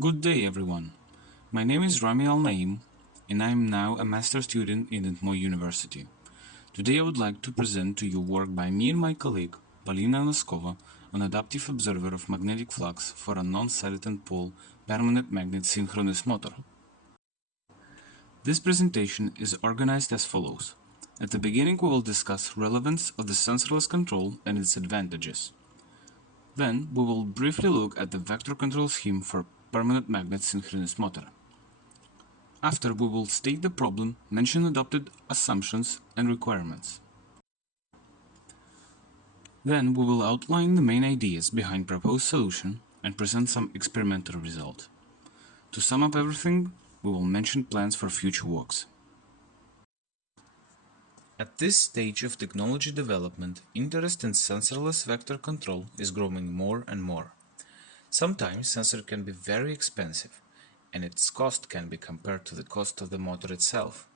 Good day, everyone. My name is Rami Al-Naim, and I am now a master student in Mo University. Today I would like to present to you work by me and my colleague, Polina Noskova, on adaptive observer of magnetic flux for a non-Nonsalient-Pole permanent magnet synchronous motor. This presentation is organized as follows. At the beginning we will discuss relevance of the sensorless control and its advantages. Then we will briefly look at the vector control scheme for permanent magnet synchronous motor. After, we will state the problem, mention adopted assumptions and requirements. Then we will outline the main ideas behind proposed solution and present some experimental result. To sum up everything, we will mention plans for future works. At this stage of technology development, interest in sensorless vector control is growing more and more. Sometimes sensor can be very expensive, and its cost can be compared to the cost of the motor itself.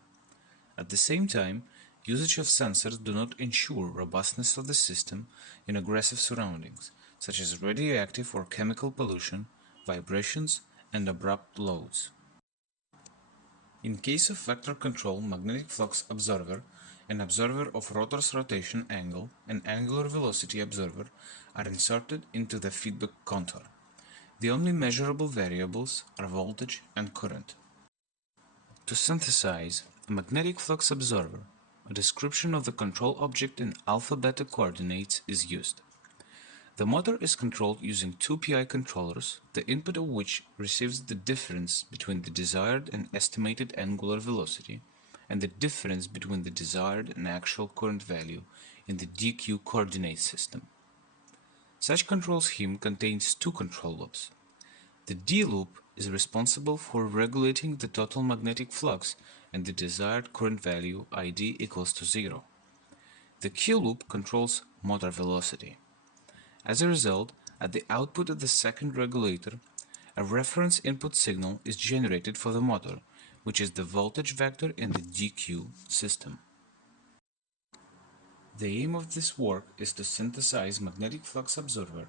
At the same time, usage of sensors do not ensure robustness of the system in aggressive surroundings, such as radioactive or chemical pollution, vibrations, and abrupt loads. In case of vector control magnetic flux observer, an observer of rotor's rotation angle and angular velocity observer are inserted into the feedback contour. The only measurable variables are voltage and current. To synthesize a magnetic flux observer, a description of the control object in alpha-beta coordinates is used. The motor is controlled using two PI controllers, the input of which receives the difference between the desired and estimated angular velocity and the difference between the desired and actual current value in the DQ coordinate system. Such control scheme contains two control loops. The D loop is responsible for regulating the total magnetic flux and the desired current value ID equals to 0. The Q loop controls motor velocity. As a result, at the output of the second regulator, a reference input signal is generated for the motor, which is the voltage vector in the DQ system. The aim of this work is to synthesize magnetic flux observer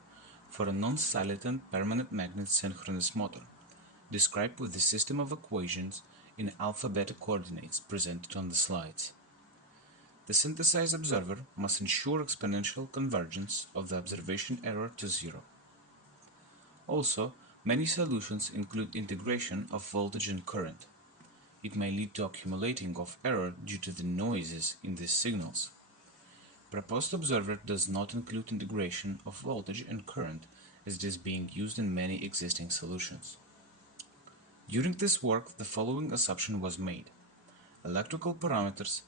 for a non-silent permanent magnet synchronous motor, described with the system of equations in alpha-beta coordinates presented on the slides. The synthesized observer must ensure exponential convergence of the observation error to 0. Also, many solutions include integration of voltage and current. It may lead to accumulating of error due to the noises in these signals. Proposed observer does not include integration of voltage and current as it is being used in many existing solutions. During this work, the following assumption was made. Electrical parameters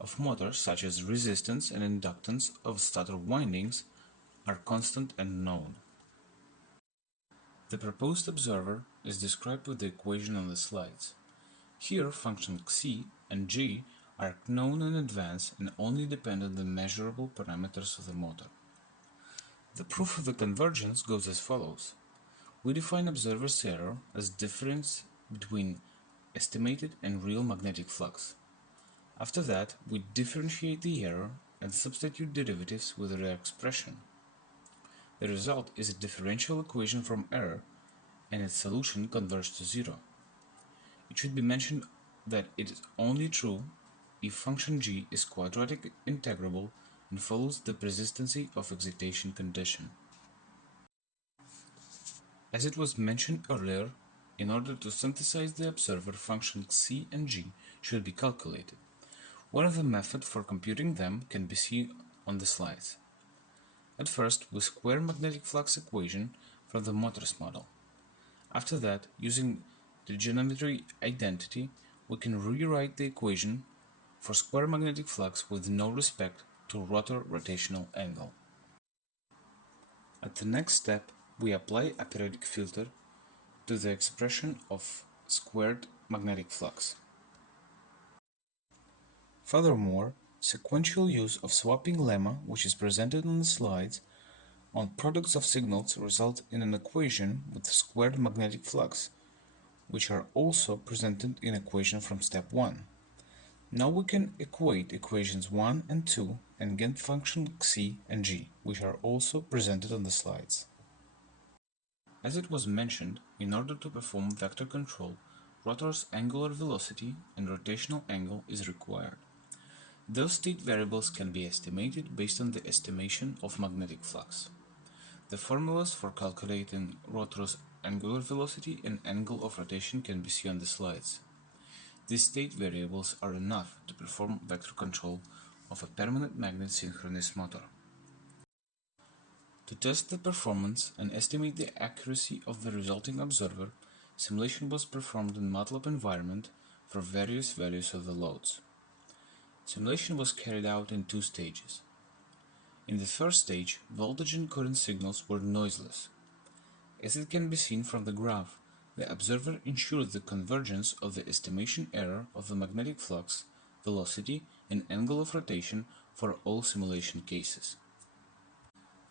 of motors such as resistance and inductance of stator windings are constant and known. The proposed observer is described with the equation on the slides. Here, functions C and G are known in advance and only depend on the measurable parameters of the motor. The proof of the convergence goes as follows. We define observer's error as difference between estimated and real magnetic flux. After that, we differentiate the error and substitute derivatives with their expression. The result is a differential equation from error, and its solution converges to 0. It should be mentioned that it is only true if function g is quadratic integrable and follows the persistency of excitation condition. As it was mentioned earlier, in order to synthesize the observer, functions c and g should be calculated. One of the methods for computing them can be seen on the slides. At first, we square magnetic flux equation from the motor's model. After that, using the geometry identity, we can rewrite the equation for square magnetic flux with no respect to rotor rotational angle. At the next step, we apply a periodic filter to the expression of squared magnetic flux. Furthermore, sequential use of swapping lemma, which is presented on the slides, on products of signals result in an equation with squared magnetic flux, which are also presented in equation from step 1. Now we can equate equations 1 and 2 and get function c and g, which are also presented on the slides. As it was mentioned, in order to perform vector control, rotor's angular velocity and rotational angle is required. Those state variables can be estimated based on the estimation of magnetic flux. The formulas for calculating rotor's angular velocity and angle of rotation can be seen on the slides. These state variables are enough to perform vector control of a permanent magnet synchronous motor. To test the performance and estimate the accuracy of the resulting observer, simulation was performed in MATLAB environment for various values of the loads. Simulation was carried out in two stages. In the first stage, voltage and current signals were noiseless. As it can be seen from the graph, the observer ensured the convergence of the estimation error of the magnetic flux, velocity, and angle of rotation for all simulation cases.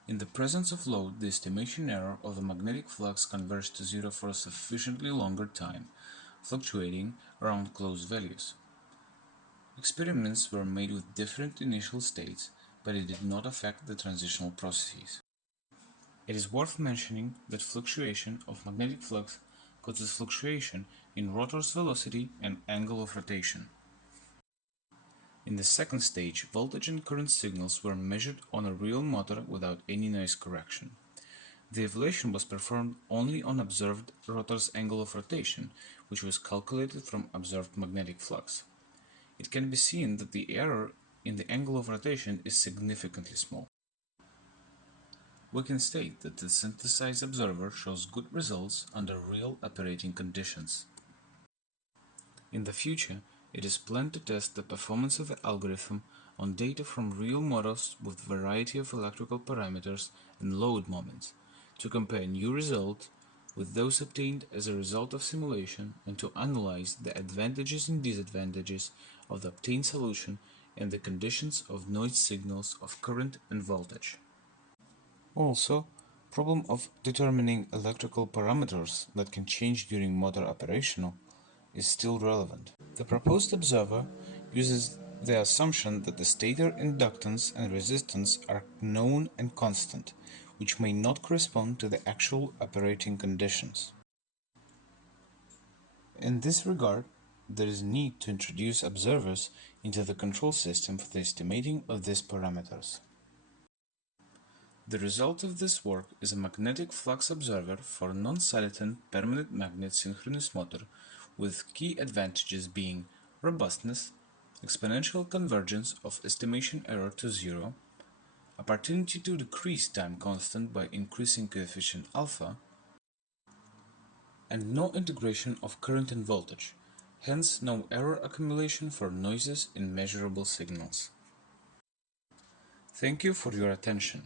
In the presence of load, the estimation error of the magnetic flux converged to zero for a sufficiently longer time, fluctuating around closed values. Experiments were made with different initial states, but it did not affect the transitional processes. It is worth mentioning that fluctuation of magnetic flux causes fluctuation in rotor's velocity and angle of rotation. In the second stage, voltage and current signals were measured on a real motor without any noise correction. The evaluation was performed only on observed rotor's angle of rotation, which was calculated from observed magnetic flux. It can be seen that the error in the angle of rotation is significantly small. We can state that the synthesized observer shows good results under real operating conditions. In the future, it is planned to test the performance of the algorithm on data from real models with variety of electrical parameters and load moments, to compare new results with those obtained as a result of simulation and to analyze the advantages and disadvantages of the obtained solution and the conditions of noise signals of current and voltage. Also, problem of determining electrical parameters that can change during motor operational is still relevant. The proposed observer uses the assumption that the stator inductance and resistance are known and constant, which may not correspond to the actual operating conditions. In this regard, there is need to introduce observers into the control system for the estimating of these parameters. The result of this work is a magnetic flux observer for a non-Nonsalient permanent magnet synchronous motor with key advantages being robustness, exponential convergence of estimation error to zero, opportunity to decrease time constant by increasing coefficient alpha, and no integration of current and voltage, hence no error accumulation for noises in measurable signals. Thank you for your attention.